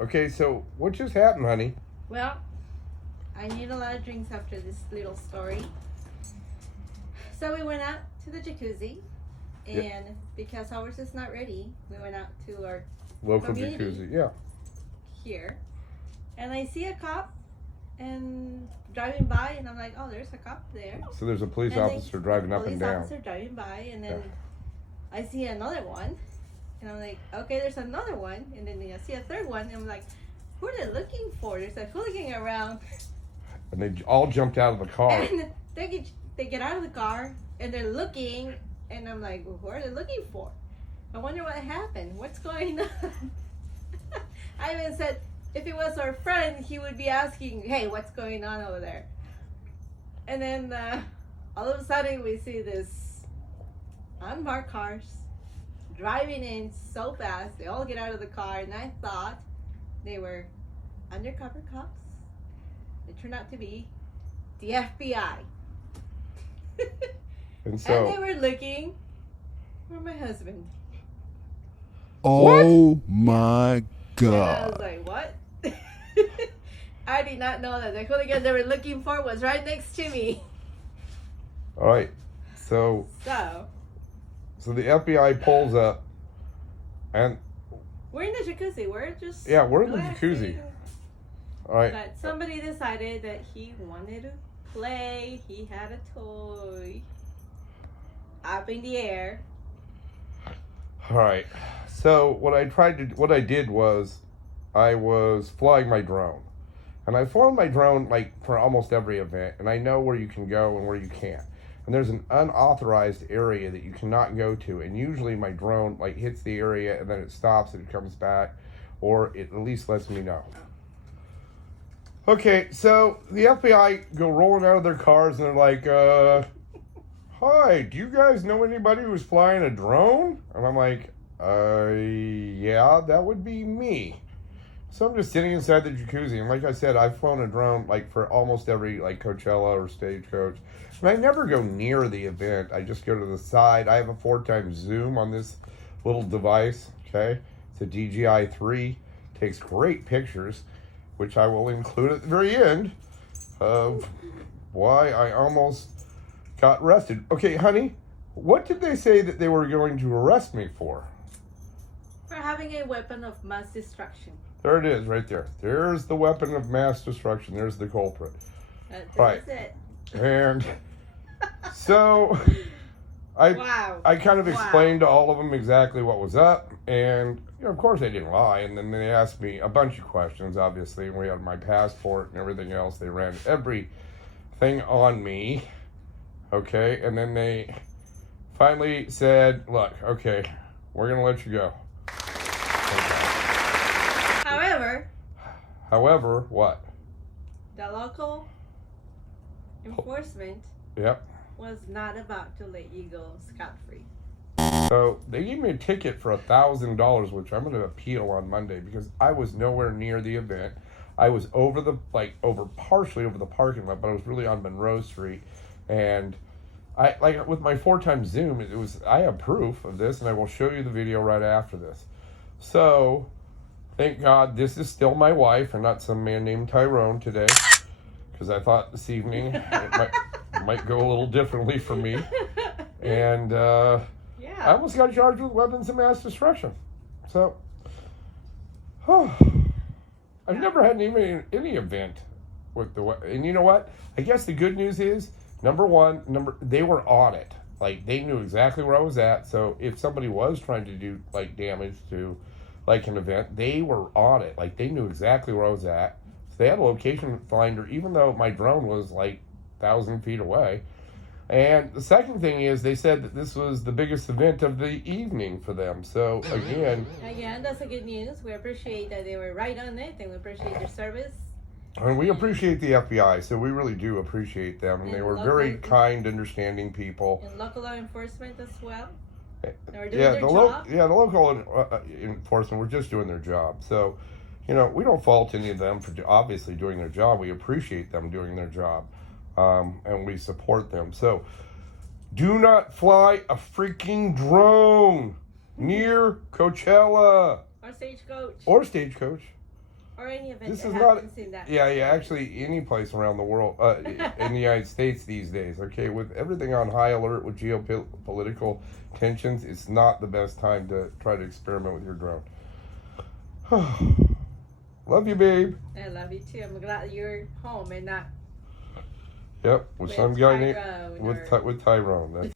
Okay, so what just happened, honey? Well, I need a lot of drinks after this little story. So we went out to the jacuzzi, and because ours is not ready, we went out to our Local community jacuzzi, yeah. here, and I see a cop and driving by, and I'm like, oh, there's a cop there. So there's a police officer driving up and down. Police officer driving by, and then I see another one, and I'm like, okay, there's another one, and then I see a third one, and I'm like, who are they looking for? There's a hooligan around. And they all jumped out of the car. And they get out of the car, and they're looking, and I'm like, well, who are they looking for? I wonder what happened. What's going on? I even said, if it was our friend, he would be asking, hey, what's going on over there? And then all of a sudden, we see this unmarked cars driving in so fast. They all get out of the car, and I thought they were undercover cops. It turned out to be the FBI. And so and they were looking for my husband. Oh my And I was God. like, what? I did not know that the hooligan they were looking for was right next to me. all right. So the FBI pulls up, and We're in the jacuzzi. We're just we're in the relaxing. jacuzzi. All right. But somebody decided that he wanted to play. He had a toy up in the air. All right. So what I did was I was flying my drone. And I've flown my drone like for almost every event, and I know where you can go and where you can't. And there's an unauthorized area that you cannot go to, and usually my drone like hits the area and then it stops and it comes back, or it at least lets me know. Okay, so the FBI go rolling out of their cars and they're like, hi, do you guys know anybody who's flying a drone? And I'm like, yeah, that would be me. So I'm just sitting inside the jacuzzi, and like I said, I've flown a drone like for almost every like Coachella or Stagecoach, and I never go near the event. I just go to the side. I have a 4x zoom on this little device. Okay, it's a DJI 3, takes great pictures, which I will include at the very end of why I almost got arrested. Okay, honey, what did they say that they were going to arrest me for? For having a weapon of mass destruction. There it is, right there. There's the weapon of mass destruction. There's the culprit. That's Right. it. And so I kind of explained to all of them exactly what was up. And, you know, of course, they didn't lie. And then they asked me a bunch of questions, obviously. And we had my passport and everything else. They ran everything on me. Okay. And then they finally said, look, okay, we're going to let you go. However, what? The local enforcement Yep. was not about to let you go scot-free. So they gave me a ticket for $1,000, which I'm going to appeal on Monday because I was nowhere near the event. I was partially over the parking lot, but I was really on Monroe Street. And I like with my 4x zoom, I have proof of this, and I will show you the video right after this. So thank God this is still my wife and not some man named Tyrone today, because I thought this evening it might go a little differently for me. And I almost got charged with weapons of mass destruction. So, I've never had any event with and you know what? I guess the good news is, they were on it. Like, they knew exactly where I was at. So if somebody was trying to do like damage to like an event, they were on it. Like, they knew exactly where I was at. So they had a location finder, even though my drone was like 1,000 feet away. And the second thing is, they said that this was the biggest event of the evening for them. So again, that's a good news. We appreciate that they were right on it, and we appreciate their service. and we appreciate the FBI, so we really do appreciate them. And they were very kind, understanding people. And local law enforcement as well. The local enforcement were just doing their job. So, you know, we don't fault any of them for obviously doing their job. We appreciate them doing their job, and we support them. So, do not fly a freaking drone near Coachella Or Stagecoach. Or any event This that is not. happens in that. Yeah, actually, any place around the world, in the United States these days, okay, with everything on high alert with geopolitical tensions, it's not the best time to try to experiment with your drone. Love you, babe. I love you too. I'm glad you're home and not Yep, with some guy named with Tyrone. That's